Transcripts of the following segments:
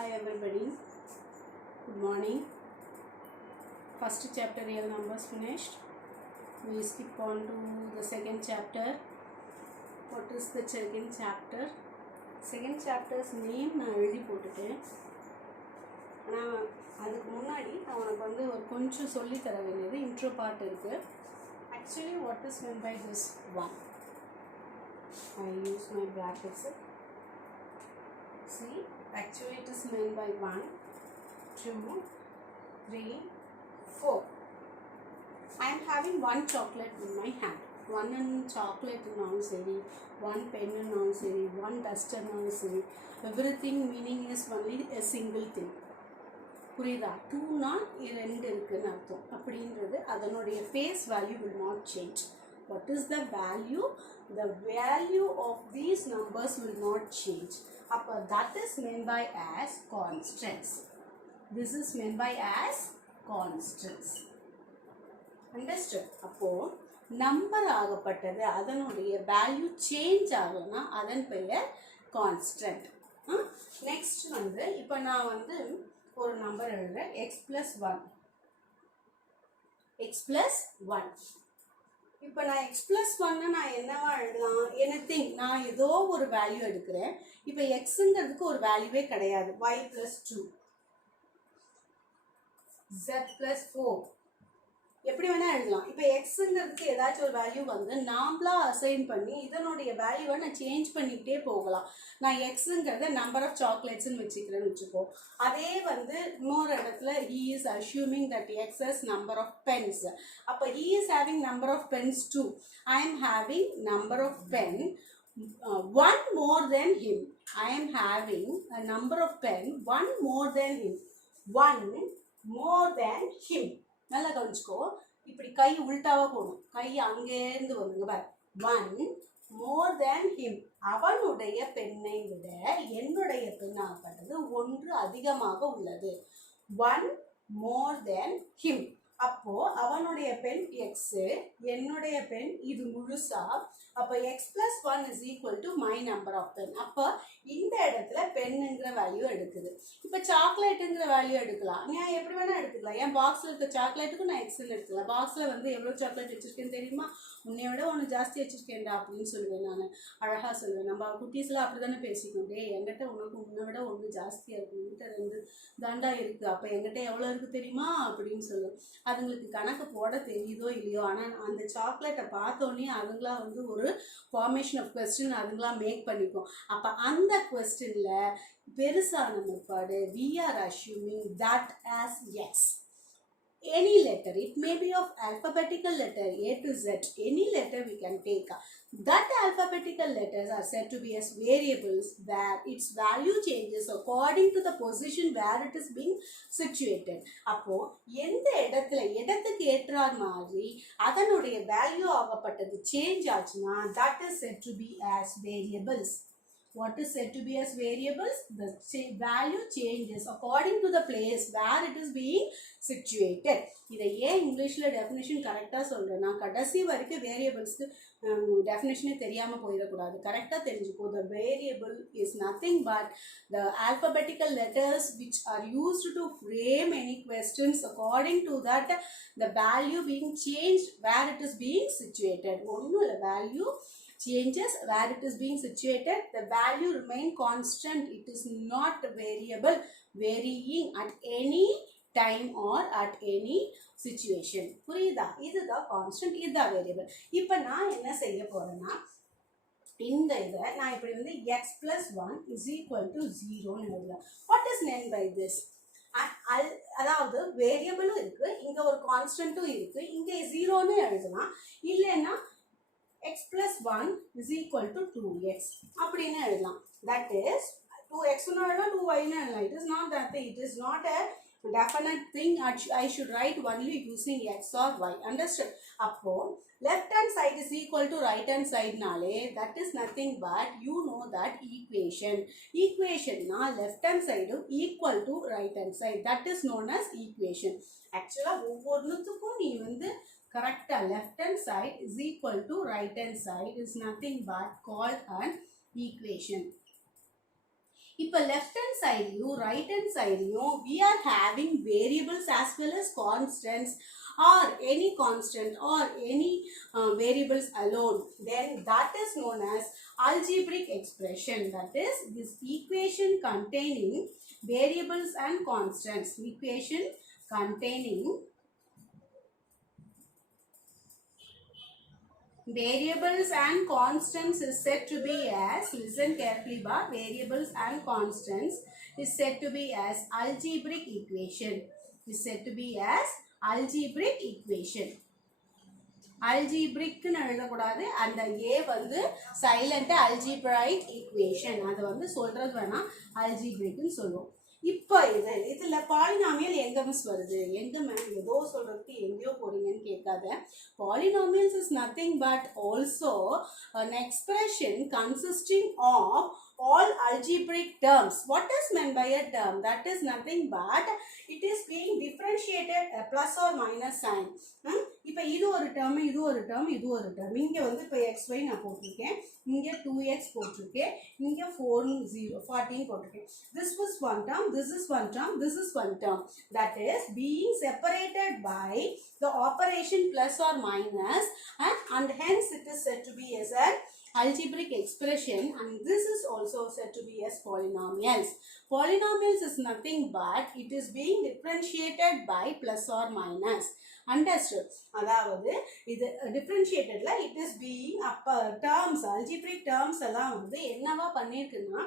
Hi everybody, good morning. First chapter real numbers finished. We skip on to the second chapter. What is the second chapter? Second chapter's name நான் எழுதி போட்டுட்டேன். ஆனால் அதுக்கு முன்னாடி நான் உனக்கு வந்து ஒரு கொஞ்சம் சொல்லி தர வேண்டியது இன்ட்ரோ பார்ட் இருக்கு. Actually what is meant by this one? I use my brackets. See, actually it is meant by 1, 2, 3, 4. I am having one chocolate in my hand. One chocolate நானும் சரி, one pen நானும் சரி, one duster நானும் சரி, everything meaning is only a single thing. புரியுதா? 2னா 2 இருக்குன்னு அர்த்தம். அப்படின்றது அதனுடைய face value will not change. What is the value? The value of these numbers will not change. Appa that is meant by as constants. This is meant by as constants. Understood? அப்போ நம்பர் ஆகப்பட்டது அதனுடைய value change ஆகும்னா அதன் பெயர் constant. Next வந்து இப்போ நான் வந்து ஒரு நம்பர் எழுதுறேன் x+1. இப்போ நான் x+1 நான் என்னவா எழுதலாம்? anything நான் ஏதோ ஒரு வேல்யூ எடுக்கிறேன். இப்போ xங்கிறதுக்கு ஒரு வேல்யூவே கிடையாது. y+2 z+4 எப்படி வேணா எழுதலாம். இப்போ எக்ஸுங்கிறதுக்கு ஏதாச்சும் ஒரு வேல்யூ வந்து நாம்ளா அசைன் பண்ணி இதனுடைய வேல்யூவை நான் சேஞ்ச் பண்ணிக்கிட்டே போகலாம். நான் எக்ஸுங்கிறத நம்பர் ஆஃப் சாக்லேட்ஸ்ன்னு வச்சுக்கிறேன்னு வச்சுக்கோ. அதே வந்து இன்னொரு இடத்துல he is assuming that x is number of pens. அப்போ he is having number of pens too. I am having number of pen one more than him. I am having a number of pen one more than him. One more than him. நல்லா கவனிச்சுக்கோ. இப்படி கை உள்டாவா போகணும். கை அங்கேருந்து வந்துங்க பார். 1 more than him. அவனுடைய பெண்ணை விட என்னுடைய பெண்ணாகப்பட்டது 1 அதிகமாக உள்ளது. 1 more than him. அப்போ அவனுடைய பெண் x, என்னுடைய பெண் இது முழுசா. அப்போ x+1 is equal to my number of pen. அப்போ இந்த இடத்துல பெண்ணுங்கிற வேல்யூ எடுக்குது. இப்போ சாக்லேட்டுங்கிற வேல்யூ எடுக்கலாம். நான் எப்படி வேணா எடுத்துக்கலாம். என் பாக்ஸில் இருக்க சாக்லேட்டுக்கும் நான் எக்ஸ்ன்னு எடுத்துக்கலாம். பாக்ஸில் வந்து எவ்வளோ சாக்லேட் வச்சுருக்கேன்னு தெரியுமா? உன்னை விட ஒன்று ஜாஸ்தி வச்சுருக்கேன்டா அப்படின்னு சொல்லுவேன். நான் அழகாக சொல்லுவேன். நம்ம குட்டீஸ்லாம் அப்படி தானே பேசிக்கணும். டே என்கிட்ட உனக்கு உன்னை விட ஒன்று ஜாஸ்தியாக இருக்கும், என்கிட்ட 2 தாண்டா இருக்குது, அப்போ என்கிட்ட எவ்வளோ இருக்குது தெரியுமா அப்படின்னு சொல்லுவேன். அதுங்களுக்கு கணக்கு போட தெரியுதோ இல்லையோ, ஆனால் அந்த சாக்லேட்டை பார்த்தோன்னே அதுங்களா வந்து ஒரு ஃபார்மேஷன் ஆஃப் கொஸ்டின் அதுங்களா மேக் பண்ணிக்கும். அப்போ அந்த கொஸ்டினில் பெருசான முற்பாடு we are assuming that as yes. Any letter, it may be of alphabetical letter A to Z, any letter we can take. That alphabetical letters are said to be as variables where its value changes according to the position where it is being situated. அப்போ எந்த இடத்துல இடத்துக்கு ஏற்றார் மாதிரி அதனுடைய வேல்யூ ஆகப்பட்டது சேஞ்ச் ஆச்சுன்னா that is said to be as variables. What is said to be as variables? The value changes according to the place where it is being situated. இதை ஏன் இங்கிலீஷில் டெஃபினேஷன் கரெக்டாக சொல்கிறேன். நான் கடைசி வரைக்கும் வேரியபிள்ஸ்க்கு டெஃபினேஷனே தெரியாமல் போயிடக்கூடாது. கரெக்டாக தெரிஞ்சுக்கோ. The variable is nothing but the alphabetical letters which are used to frame any questions according to that the value being changed where it is being situated. ஒன்றும் இல்லை, value changes where it is being situated, the value remain constant. It is not variable, varying at any time or at any situation. புரியுதா? இதுதான் கான்ஸ்டன்ட், இதுதான் வேரியபிள். இப்போ நான் என்ன செய்ய போறேன்னா இந்த இதை நான் இப்படி வந்து x+1 is equal to 0ன்னு எழுதலாம். What is meant by this? அதாவது வேரியபிளும் இருக்கு, இங்க ஒரு கான்ஸ்டன்ட்டும் இருக்கு, இங்க 0ன்னு எழுதலாம். இல்லைன்னா x+1 is equal to 2x அப்படின்னு எழுதலாம். That is 2x ன்னு எழுதலாம், 2y ன்னு எழுதலாம். It is not that thing. It is not a definite thing. I should write only using x or y. Understood? அப்போ left hand side is equal to right hand side நாலே that is nothing but you know that equation na left hand side equal to right hand side, that is known as equation. Actually ஒவ்வொன்றுத்துக்கும் நீ வந்து கரெக்டா left hand side is equal to right hand side is nothing but called an equation. இப்போ left hand sideலையும் right hand sideலையும் we are having variables as well as constants or any constant or any variables alone, then that is known as algebraic expression. That is this equation containing variables and constants. Equation containing variables and constants is said to be as, listen carefully bar, variables and constants is said to be as algebraic equation. Is said to be as algebraic equation. algebraic னு எழுத கூடாது, அந்த a வந்து silent algebraic equation, அது வந்து சொல்றது வேணா algebraic னு சொல்லுவோம். இப்போ இதுல பாலினாமியல் எங்க மிஸ் வருது, எங்க மேம் ஏதோ சொல்றதுக்கு எங்கேயோ போறீங்கன்னு கேட்காத. Polynomials is nothing but also an expression consisting of all algebraic terms. What is meant by a term? That is nothing but it is being differentiated a plus or minus sign. இப்போ இது ஒரு term, இது ஒரு term, இது ஒரு term. இங்க வந்து இப்போ xy நான் போட்டிருக்கேன், இங்க 2x போட்டிருக்கேன், இங்க 14 போட்டிருக்கேன். This was one term, this is one term, this is one term. That is being separated by the operation plus or minus, and hence it is said to be as an algebraic expression, and this is also said to be as polynomials. Polynomials is nothing but it is being differentiated by plus or minus. Understood? அதாவது இது differentiatedல it is being terms, algebraic terms எல்லாம் வந்து என்னவா பண்ணிருக்குன்னா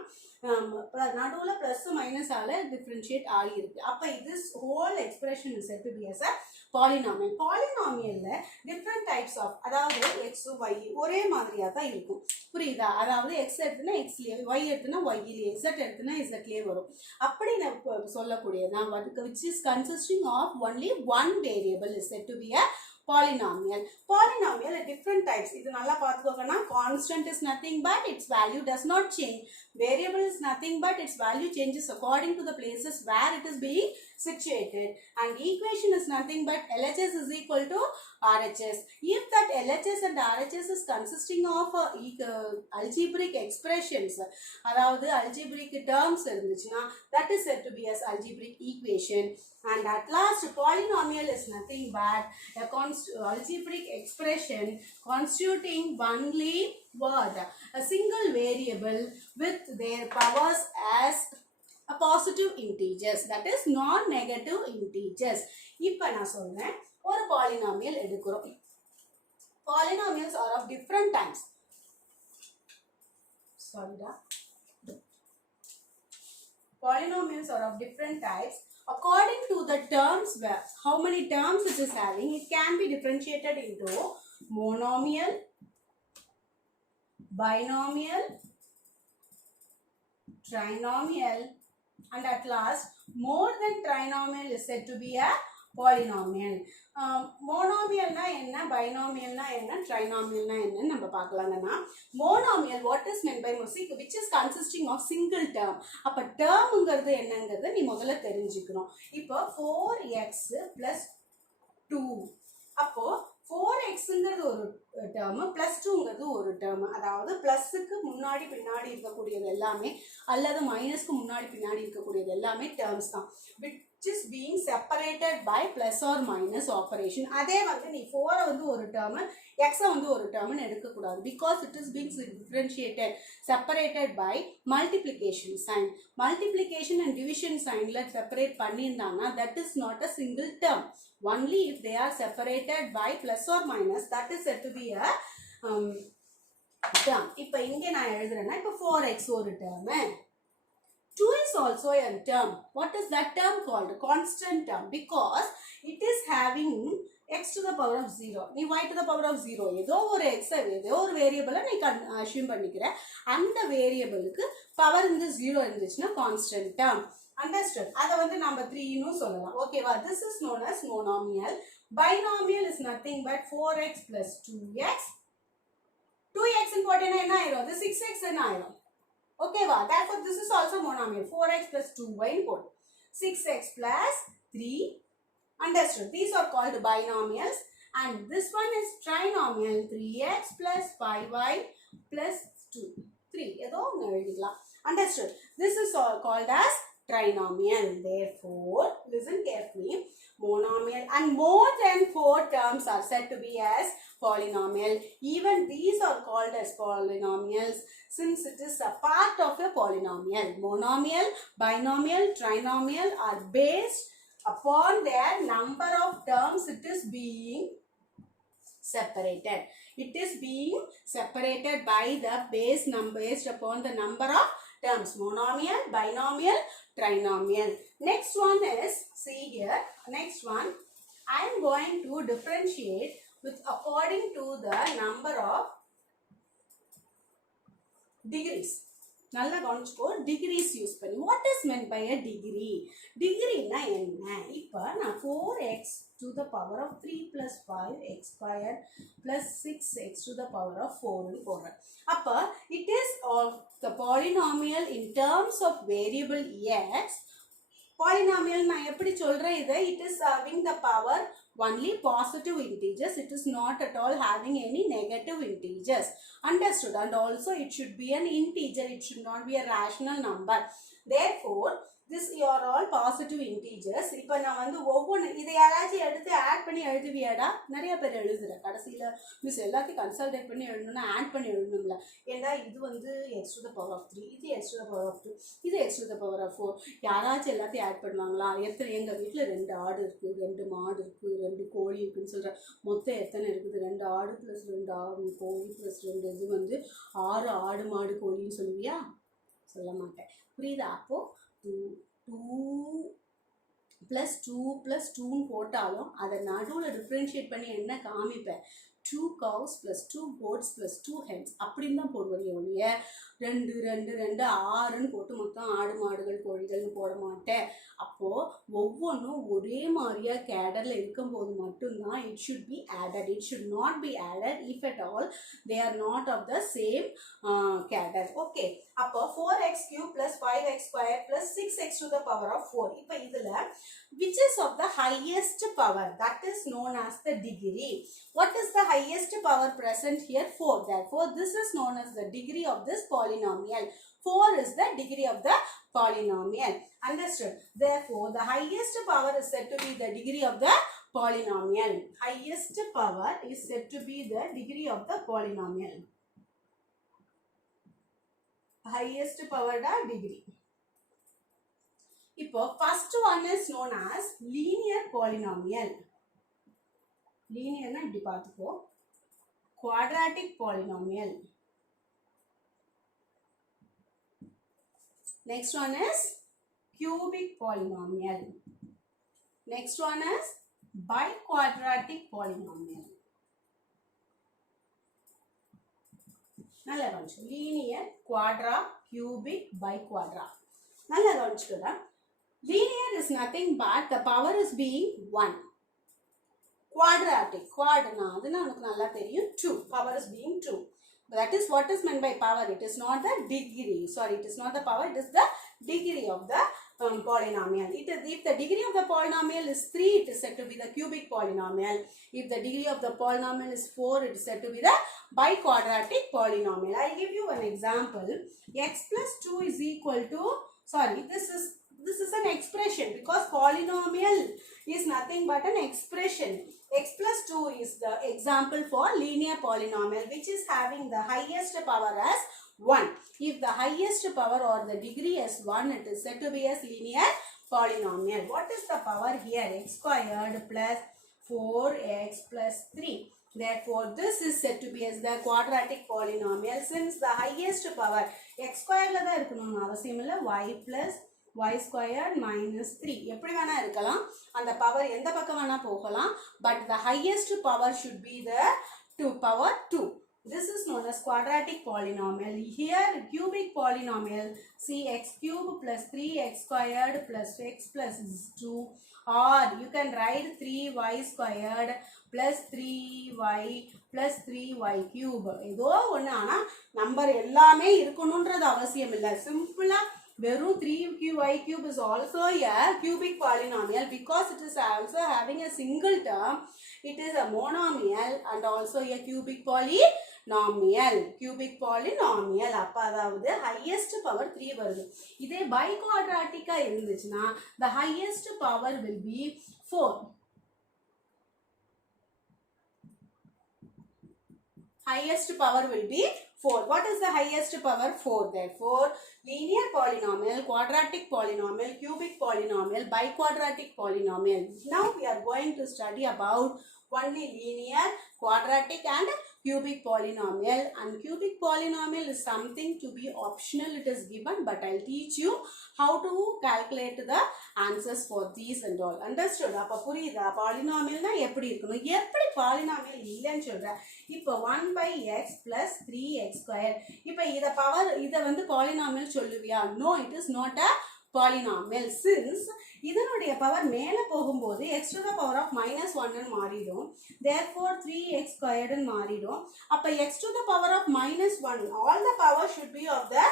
நடுவுல plus minus ஆல டிஃபரன்ஷியேட் ஆகியிருக்கு. அப்போ இது whole expression is set to be as a polynomial. பாலினாமியல்ல டிஃப்ரெண்ட் டைப்ஸ் ஆஃப், அதாவது எக்ஸ் ஒய் ஒரே மாதிரியா தான் இருக்கும், புரியுதா? அதாவது எக்ஸ் எடுத்துனா எக்ஸ்லயே, ஒய் எடுத்துனா ஒய்லயே, இசட் எடுத்துனா இசட்லயே வரும். அப்படி சொல்லக்கூடியது நான் which is consisting of only one variable is said to be a polynomial. Polynomial are different types. இது நல்லா பார்த்துக்கோங்கன்னா constant is nothing but its value does not change. Variable is nothing but its value changes according to the places where it is being situated. And equation is nothing but LHS is equal to RHS. If that LHS and RHS is consisting of algebraic expressions, அதாவது algebraic terms இருந்துச்சுன்னா that is said to be as algebraic equation. And at last polynomial is nothing but a algebraic expression constituting only what? A single variable with their powers as a positive integers, that is non-negative integers. இப்போ நான் சொல்றேன், ஒரு polynomial எடுக்கிறோம். Polynomials are of different types. Polynomials are of different types. According to the terms, how many terms it is having, it can be differentiated into monomial, binomial, trinomial, and at last more than trinomial is said to be a polynomial. Monomial na enna, binomial na enna, trinomial na enna நம்ம பார்க்கலாம்னா, monomial what is meant by which is consisting of single term. அப்ப termங்கிறது என்னங்கிறத நீ முதல்ல தெரிஞ்சுக்கணும். இப்போ 4x plus 2, அப்போ 4xங்கிறது ஒரு term plus 2ங்கிறது ஒரு term. அதாவது பிளஸ்க்கு முன்னாடி பின்னாடி இருக்கக்கூடியது எல்லாமே அல்லது மைனஸ்க்கு முன்னாடி பின்னாடி இருக்கக்கூடியது எல்லாமே terms தான், which is being separated by plus or minus operation. அதே வந்து நீ 4 வந்து ஒரு term, x வந்து ஒரு term எடுக்க கூடாது, because it is being differentiated, separated by multiplication sign. Multiplication and division signல separate பண்ணிருந்தாங்கன்னா that is not a single term. Only if they are separated by plus or minus, that is said to be a term. இப்போ இங்கே நான் எழுதுறேன்னா, இப்போ 4x ஒரு term, 2 is also a term. What is that term called? Constant term, because it is having x to the power of 0. நீ y to the power of 0 ஏதோ ஒரு x, ஏதோ ஒரு வேரியபிளை நீ அஸ்யூம் பண்ணிக்கிற, அந்த வேரியபிளுக்கு பவர் இந்த 0 இருந்துச்சுன்னா constant term. Understood? அதை வந்து நம்ம 3 ன்னு சொல்லலாம். ஓகேவா? This is known as monomial. Binomial is nothing but 4x plus 2x. 2x ன்னு போட்டேன்னா என்ன ஆயிரும்? அது 6x ன்னு ஆயிரும். ஓகேவா? Therefore this is also monomial. 4x plus 2y ன்னு போடு. 6x plus 3. Understood? These are called binomials. And this one is trinomial. 3x plus 5y plus 2. 3 ஏதோ ஒன்று எழுதிக்கலாம். Understood? This is all called as trinomial. Therefore, listen carefully, monomial and more than 4 terms are said to be as polynomial. Even these are called as polynomials since it is a part of a polynomial. Monomial, binomial, trinomial are based upon their number of terms it is being separated. It is being separated by the base number based upon the number of terms. Monomial, binomial, trinomial. Next one is, see here, next one, I am going to differentiate with according to the number of degrees. நல்லா கவனிச்சுக்கோ, degrees use பண்ணி. What is meant by a degree? Degreeனா என்ன? இப்போ நான் 4x to the power of 3 plus 5x squared plus 6x to the power of 4 போடுறேன். அப்போ it is of the polynomial in terms of variable x. Polynomial நான் எப்படி சொல்றேன் இதை? It is having the power only positive integers. It is not at all having any negative integers. Understood? And also it should be an integer. It should not be a rational number. Therefore, this are all positive integers. இப்போ நான் வந்து ஒவ்வொன்று இதை யாராச்சும் எடுத்து ஆட் பண்ணி எழுதுவியாடா? நிறைய பேர் எழுதுற கடைசியில் மிஸ் எல்லாத்தையும் கன்சல்டேட் பண்ணி எழுதணும்னா ஆட் பண்ணி எழுதணும்ல. ஏன்னா இது வந்து x to the power of 3, இது x to the power of 2, இது x to the power of 4. யாராச்சும் எல்லாத்தையும் ஆட் பண்ணுவாங்களா? எங்கள் வீட்டில் 2 ஆடு இருக்குது, 2 மாடு இருக்குது, 2 கோழி இருக்குதுன்னு சொல்கிறேன். மொத்தம் எத்தனை இருக்குது? 2 ஆடு ப்ளஸ் 2 ஆடு கோழி ப்ளஸ் 2 இது வந்து 6 ஆடு மாடு கோழின்னு சொல்லுவியா? சொல்ல மாட்டேன். புரியுதா? அப்போது 2 plus 2 plus 2 போட்டாலும் அதை நடுவில் டிஃப்ரென்ஷியேட் பண்ணி என்ன காமிப்பேன்? 2 cows plus 2 goats plus 2 hens அப்படின்னு தான் போடுவீங்க ஒழிய 2 2 2 6ன்னு போட்டு மொத்தம் ஆடு மாடுகள் கோழிகள்னு போட மாட்டேன். அப்போது ஒவ்வொன்றும் ஒரே மாதிரியாக கேடரில் இருக்கும்போது மட்டும்தான் it should be added. It should not be added if at all they are not of the same cadre. Okay. அப்போ 4x cube plus 5x square plus 6x to the power of 4. இப்போ இதில் which is of the highest power? That is known as the degree. What is the highest power present here? 4. Therefore, this is known as the degree of this polynomial. 4 is the degree of the polynomial. Understood? Therefore, the highest power is said to be the degree of the polynomial. Highest power is said to be the degree of the polynomial. Highest power da degree. இப்போ first one is known as linear polynomial. Linear na இப்படி பார்த்துக்கோ. Quadratic polynomial. Next one is cubic polynomial. Next one is biquadratic polynomial. நல்லா கவனிச்சு. Linear, quadra, cubic, biquadra. நல்லா கவனிச்சுக்கோடா. Linear is nothing but the power is being 1. Quadratic, quadna, aduna unakku nalla theriyum, 2. Power is being 2. That is what is meant by power. It is not the degree. Sorry, it is not the power. It is the degree of the polynomial. If the degree of the polynomial is 3, it is said to be the cubic polynomial. If the degree of the polynomial is 4, it is said to be the biquadratic polynomial. I will give you an example. X plus 2 is equal to, sorry, this is an expression because polynomial is nothing but an expression. X plus 2 is the example for linear polynomial which is having the highest power as 1. If the highest power or the degree is 1, it is said to be as linear polynomial. What is the power here? X squared plus 4x plus 3. Therefore, this is said to be as the quadratic polynomial since the highest power x squared la da irukanum avasiyam illa, y plus y squared minus 3 எப்படி வேணா இருக்கலாம். அந்த பவர் எந்த பக்கம் வேணா போகலாம். But the highest power should be the 2 power 2. This is known as quadratic polynomial. Here cubic polynomial, see x cube plus 3x squared plus x plus 2, or you can write 3y squared plus 3y plus 3y cube. ஏதோ ஒன்று, ஆனால் நம்பர் எல்லாமே இருக்கணுன்றது அவசியம் இல்லை. சிம்பிளாக வெறும் 3y cube is also a cubic polynomial because it is also having a single term. It is a monomial and also a cubic polynomial. நாமியல் cubic polynomial. அப்ப அதாவது highest power 3 வருது. இதே biquadratic-ஆ இருந்துச்சுன்னா the highest power will be 4. Highest power will be 4. What is the highest power? 4. Therefore, linear polynomial, quadratic polynomial, cubic polynomial, biquadratic polynomial. Now we are going to study about only linear, quadratic and cubic polynomial. And cubic polynomial is something to be optional. It is given, but I'll teach you how to calculate the answers for these and all. Understood? அப்ப புரியுதா? பாலினாமியல்னா எப்படி இருக்கணும்? எப்படி பாலினாமியல் இல்லைன்னு சொல்றேன். இப்போ 1 by x plus 3x square. இப்போ இதை வந்து பாலினாமியல் சொல்லுவியா? No, it is not a polynomial. Since இதனுடைய பவர் மேல போகும்போது x to the power of minus 1 ன்னு மாறிடும். Therefore 3x squared ன்னு மாறிடும். அப்ப x to the power of minus 1, all the power should be of the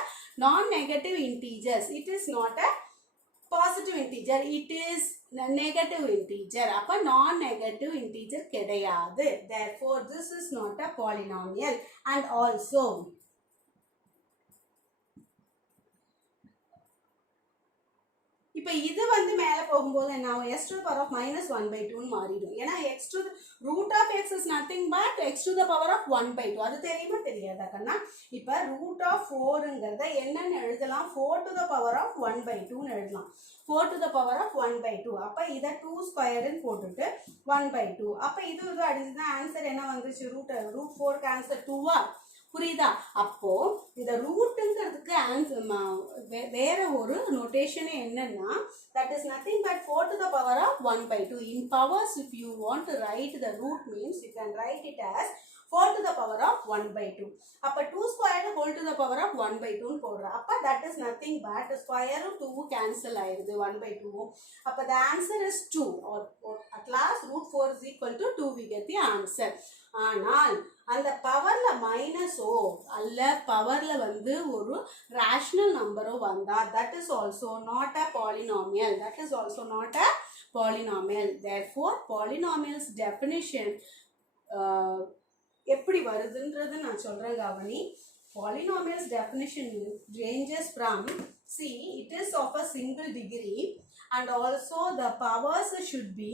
non-negative integers. It is not a positive integer, it is negative integer. அப்ப non-negative integer கிடையாது. Therefore this is not a polynomial. And also இப்போ இது வந்து மேல போகும்போது என்ன x to the power of minus 1 by 2 மாறிடும். ஏன்னா x to the root of x is nothing but x to the power of 1 by 2. அது தெரியுமா தெரியாதா கண்ணா? இப்போ root of 4ங்கிறத என்னன்னு எழுதலாம்? 4 to the power of 1 by 2 ன்னு எழுதலாம். 4 to the power of 1 by 2. அப்ப இத 2 squared ன்னு போட்டுட்டு 1 by 2. அப்ப இது அடிச்சுனா ஆன்சர் என்ன வந்துச்சு? root 4 க்கு ஆன்சர் 2-ஆ? புரியுதா? அப்போ இந்த ரூட்ங்கிறதுக்கு ஆன்சர் வேற ஒரு நோட்டேஷன் என்னன்னா that is nothing but 4 to the power of 1 by 2. In powers, if you want to write the root means you can write it as 4 to the power of 1 by 2. அப்ப 2 squared whole to the power of 1 by 2 ன்னு போடுற. அப்ப that is nothing but square root 2 cancel ஆயிருது 1 by 2. அப்ப the answer is 2 or at last root 4 is equal to 2 we get the answer. ஆனால் அந்த பவர்ல மைனஸோ அல்ல பவர்ல வந்து ஒரு ரேஷனல் நம்பரோ வந்தா that is also not a polynomial. That is also not a polynomial. Therefore polynomials definition எப்படி வருதுன்றது நான் சொல்றேன் கவனி. Polynomials definition ranges from, see, it is of a single degree and also the powers should be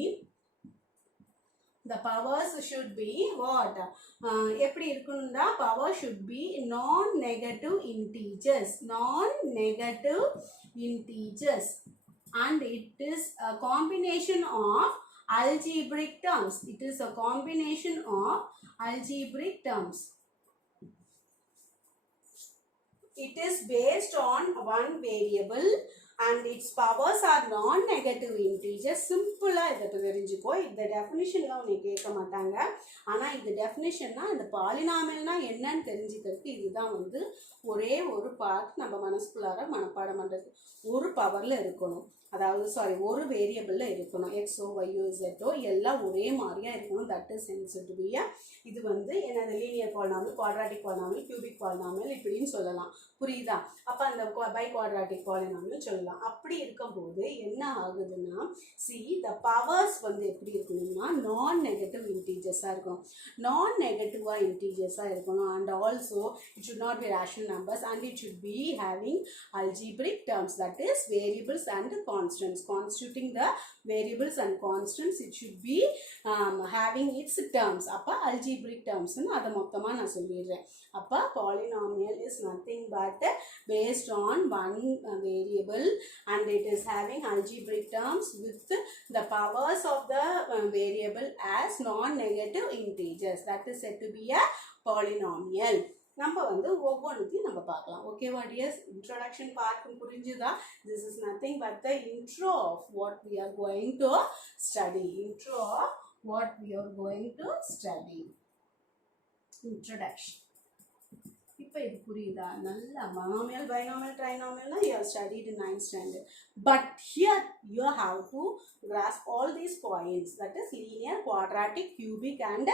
what? எப்படி இருக்கணும்னா power should be non-negative integers. Non-negative integers. And it is a combination of algebraic terms. It is a combination of algebraic terms. It is based on one variable and its powers are non-negative integers. Simple-ஆ இதை தெரிஞ்சுக்கோ. இந்த டெஃபினிஷன்லாம் உன்னை கேட்க மாட்டாங்க. ஆனால் இந்த டெஃபினிஷன்னா இந்த பாலினாமியல்னா என்னன்னு தெரிஞ்சுக்கிறதுக்கு இதுதான் வந்து ஒரே ஒரு பார்ட் நம்ம மனசுக்குள்ளார மனப்பாடம் பண்ணுறது. ஒரு பவரில் இருக்கணும், அதாவது ஒரு வேரியபிள்ல இருக்கணும். எக்ஸோ ஒய்யோ இசட்டோ எல்லாம் ஒரே மாதிரியா இருக்கணும். That is sensed B. இது வந்து என்னது? Linear polynomial, quadratic polynomial, cubic polynomial இப்படின்னு சொல்லலாம். புரியுதா? அப்போ அந்த பை குவாட்ராட்டிக் பாலினாமியல் சொல்லலாம். அப்படி இருக்கும்போது என்ன ஆகுதுன்னா, சி த பவர்ஸ் வந்து எப்படி இருக்கணும்னா நான் நெகட்டிவ் இன்டீஜர்ஸாக இருக்கணும். நான் நெகட்டிவாக இன்டீஜர்ஸாக இருக்கணும். And also it should not be rational numbers and it should be having algebraic terms, that is variables and constants. Constituting the variables and constants, it should be having its terms. அப்ப algebraic terms ன்னு அதை மொத்தமா நான் சொல்லிடுறேன். அப்ப polynomial is nothing but based on one variable and it is having algebraic terms with the powers of the variable as non-negative integers. That is said to be a polynomial. நம்ம வந்து ஒவ்வொன்றுத்தையும் நம்ம பார்க்கலாம். ஓகேவா டியர்ஸ்? இன்ட்ரோடக்ஷன் பார்ட் புரிஞ்சுதா? This is nothing but the intro of what we are going to study. Intro of what we are going to study. Introduction. இப்போ இது புரியுதா? நல்லா monomial, binomial, trinomial you have studied in 9th standard. But here you have to grasp all these points, that is linear, quadratic, cubic and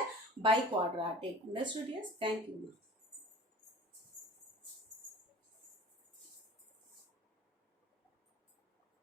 biquadratic. Understood? Yes? Thank you.